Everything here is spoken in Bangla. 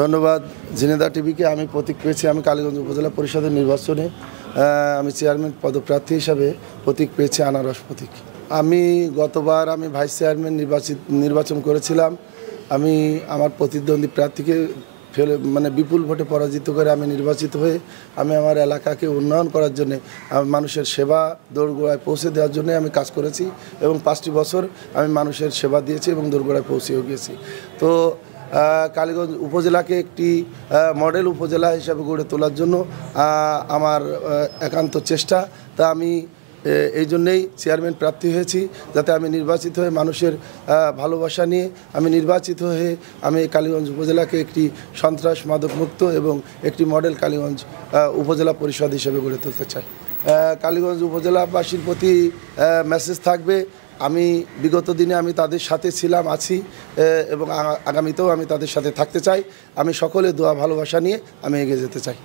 ধন্যবাদ ঝিনেদা টিভিকে। আমি প্রতীক পেয়েছি, আমি কালীগঞ্জ উপজেলা পরিষদের নির্বাচনে আমি চেয়ারম্যান পদপ্রার্থী হিসাবে প্রতীক পেয়েছি, আনারস প্রতীক। আমি গতবার ভাইস চেয়ারম্যান নির্বাচন করেছিলাম। আমি আমার প্রতিদ্বন্দ্বী প্রার্থীকে বিপুল ভোটে পরাজিত করে আমি নির্বাচিত হয়ে আমি আমার এলাকাকে উন্নয়ন করার জন্য, মানুষের সেবা দোরগোড়ায় পৌঁছে দেওয়ার জন্য আমি কাজ করেছি এবং 5টি বছর আমি মানুষের সেবা দিয়েছি এবং দোরগোড়ায় পৌঁছেও গিয়েছি। তো কালীগঞ্জ উপজেলাকে একটি মডেল উপজেলা হিসাবে গড়ে তোলার জন্য আমার একান্ত চেষ্টা। তা আমি এই জন্যেই চেয়ারম্যান প্রার্থী হয়েছি, যাতে আমি নির্বাচিত হয়ে মানুষের ভালোবাসা নিয়ে আমি নির্বাচিত হয়ে আমি কালীগঞ্জ উপজেলাকে একটি সন্ত্রাস মাদক মুক্ত এবং একটি মডেল কালীগঞ্জ উপজেলা পরিষদ হিসেবে গড়ে তুলতে চাই। কালীগঞ্জ উপজেলাবাসীর প্রতি মেসেজ থাকবে, আমি বিগত দিনে আমি তাদের সাথে ছিলাম, আছি এবং আগামীতেও আমি তাদের সাথে থাকতে চাই। আমি সকলের দোয়া ভালোবাসা নিয়ে আমি এগিয়ে যেতে চাই।